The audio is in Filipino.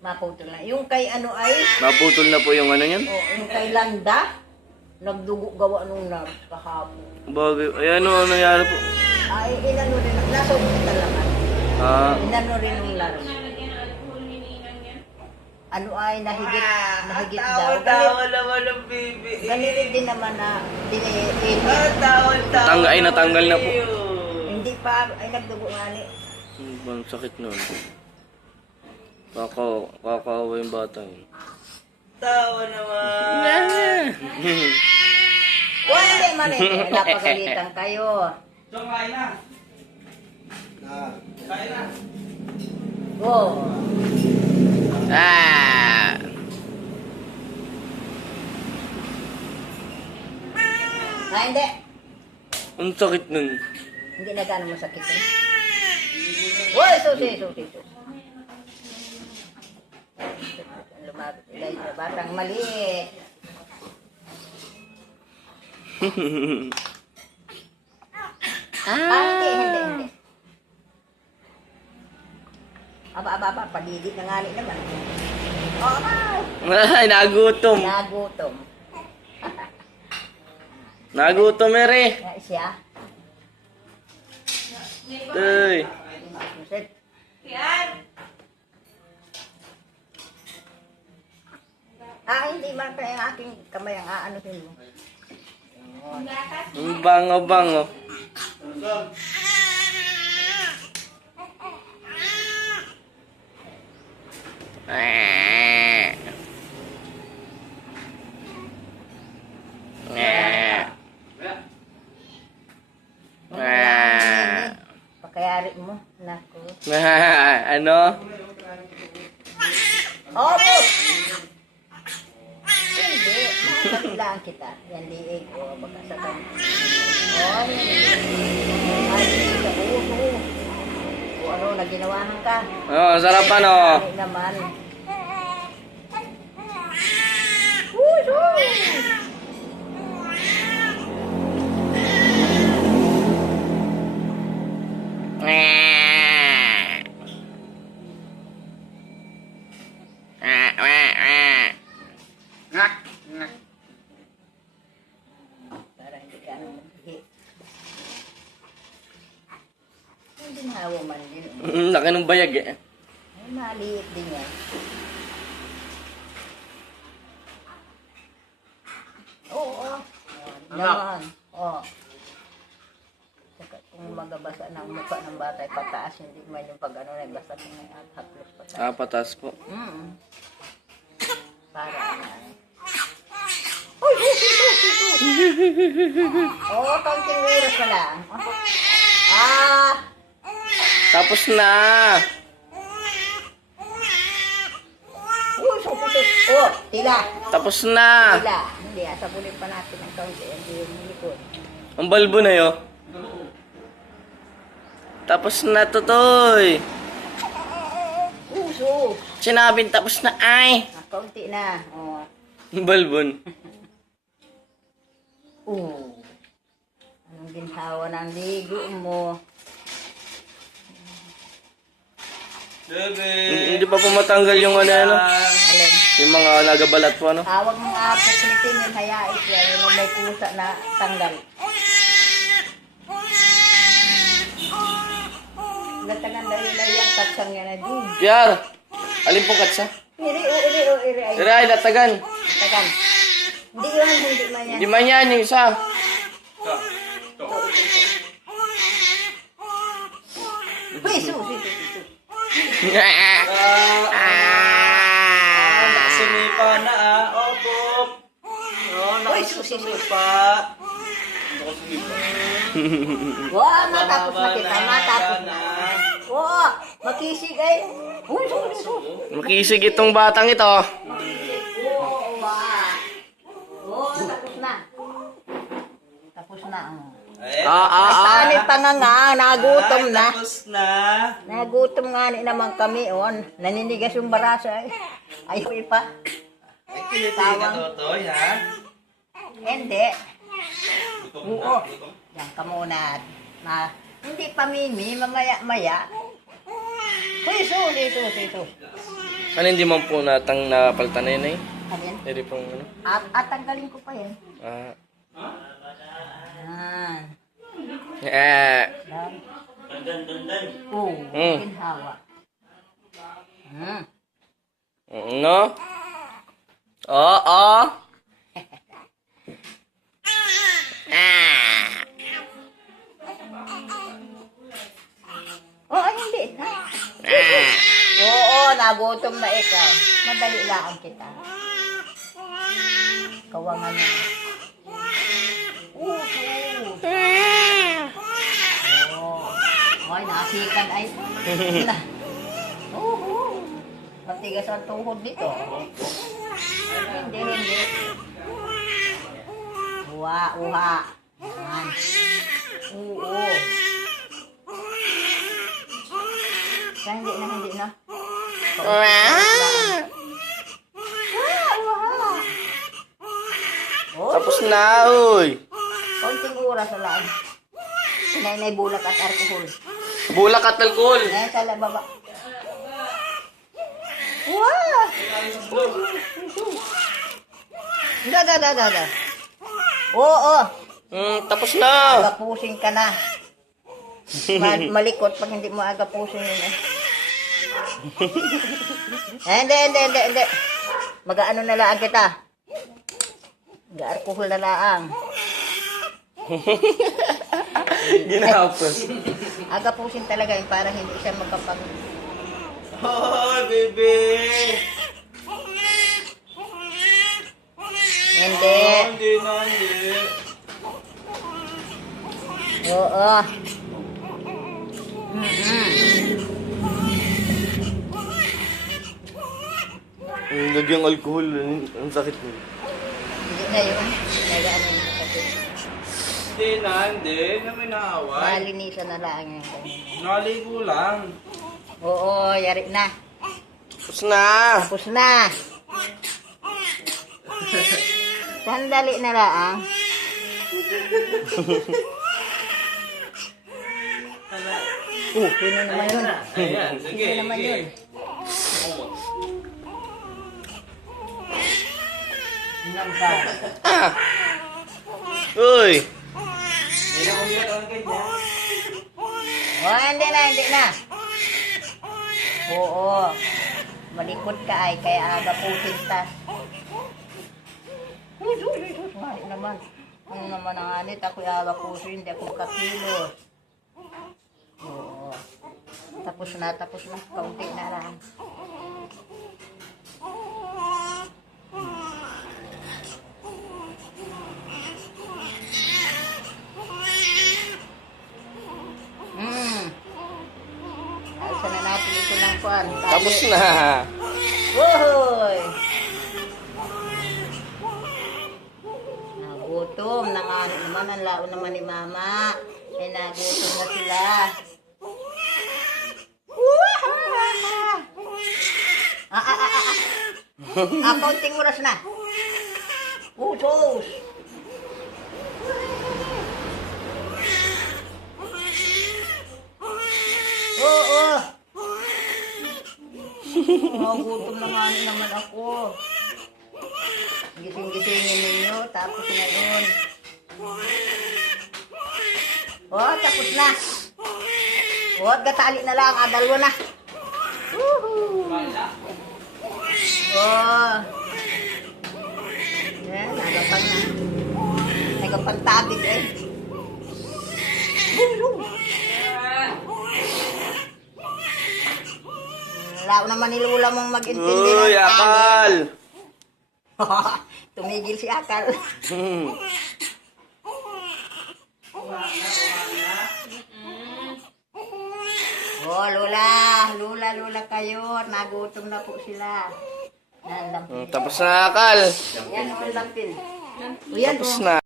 Maputol na. Yung kay ano ay? Maputol na po yung ano niyan? Oh, yung kay Landa. Nagdugo gawa nung kahapon. Bagay. Ay, ano nangyari po? Ay, inano rin. Nasa hospital naman. Inano rin yung laro. Ano ay, nahigit daw. Tawa naman ng baby. Ganito din naman na dinihigit. Tawa. Ay, natanggal na po. Hindi pa, ay nagdugo nga ni. Ang sakit nun. Kakaawa yung bata yun. Tawa naman. Kung hindi man eh, napagalitan kayo. Chong, kain na. Kain na. Oh. Ah! Ah, hindi. Ang sakit nun. Hindi na gano'ng masakit eh. Uy, susi. Lumabit nila yung batang maliit. Hindi. Aba, paligid na nga naman. Oh, Ay, nagutom. nagutom. Nagutom, ere. Nga siya. Ay. Hindi man kaya ang aking kamay ang aanuhin mo. Ang bango-bango. Pakayari mo, naku. Ano? Opo! Hindi, makakabilaan kita. Yan liig o baka sa kanya. Oh, ay, sa uso. O ano, naginawahan ka. Oh, sarapan oh. Ay naman. Uso! Para hindi ka ano maghihi. Hindi nahawa man din. Laki ng bayag eh. Ay, maliit din yan. Oo. Naman. Oo. Saka kung magabasa ng mukha ng bata ay pataas, hindi man yung pag ano na basta kung may haplos pataas. Patas po. Para na. Uy! Oo, kaunting oras pa lang. Tapos na. Oh, tila. Tapos na. Tila. Hindi, sabulin pa natin ang kaunti. Hindi yung likod. Ang balbo na yun. Tapos na, tutoy. Uso. Sinabing tapos na ay. Kaunti na. Oh. Ang balbon. Anong ginhawa ng ligo mo? Hindi pa po matanggal yung ano. Alin? Yung mga nagabalat po ano. Huwag mong apuklitin yung hayait yan. Yung may kusa na tanggal. Gatangan dahil na yung tatsang yan na din. Kiyar, alin pong katsa? Iri. Ay, Iray, latagan. tagan. Hindi man yan. Di man yan yung isa. Uy, su. Sumipa na Opo. Uy, susi. Sumipa. Wow, matapos na kita. Matapos na. Wow, makisig ay. Uy, su. Makisig itong batang ito. Oh, tapos na. Tapos na. Ay, paano pa nga, nagutom na. Tapos na. Nagutom nga ni naman kami, on. Naninigas yung barasa ay. Ayaw ipa. Ay, kiliti ka, Totoy, ha? Hindi. Oo. Yan ka muna. Hindi pa mimi, mamaya-maya. Ito. Ano hindi man po natang napalitan na yun eh? Ayan. Hindi pong ano? At tanggalin ko pa yan. Ah. Yan. Eh. Yan. Oh, ginhawa. No? Oo. Oh, ay, hindi na. Oo, nagutom na ikaw. Madali lang kita. Kawangan na. Ay, nasikan ay. Matigas ang tuhod dito. Hindi. Uha. Yan. Oo. Kaya hindi na. Oh, Tapos na, uy. konting oras lang. Sinay bulak at alcohol. Bulak at alcohol. Ngayon sa baba. Wow! Da. Oo. Tapos na. Agapusin ka na. Malikot pag hindi mo agapusin yun eh. Hindi. Mag-ano na lang kita. Ga-alcohol na lang. Ginapos. Agapusin talaga yun para hindi siya magkapag... Oh, baby! Hindi. Hindi. Oo. Lagyang alcohol. Ang sakit mo. Hindi na yun. Nag-ano yun kasi. Hindi na may naaway. Malinisan na lang yun. Naligo lang. Oo, yari na. Tapos na. Tapos na. Sandali na lang. Sino naman yun? Ayan, sige. Sino naman yun? Ah. Uy. Hindi na umiyak ang ganyan. Oh, hindi na. Oo. Malikot ka ay, kaya agapusin ta. Ay naman. Ano naman ang anit, ako'y agapusin, hindi ako kakilos. Oo. Tapos na. Kaunti na lang. Ayusan na natin ito ng kuwan. Tapos na. Woy! Nagutom na nga naman. Ang lao naman ni Mama. Nagutom na sila. Kaunting oras na. Usos! Oo! Gutom na nga naman ako. Gising-gisingin ninyo, tapos ngayon. Oh, tapos na. Oh, gatali na lang, dalawa na. Woohoo! Oh. Yan, nagapang na. Nagapang tabig eh. Lao naman ni Lula mong mag-intindi Uy, ng akal. Tumigil si Akal. Oh, Lula kayo. Nagutom na po sila. Yan, lampin. Tapos na, akal. Yan, oh, lampin. O, yan, Tapos oh. na.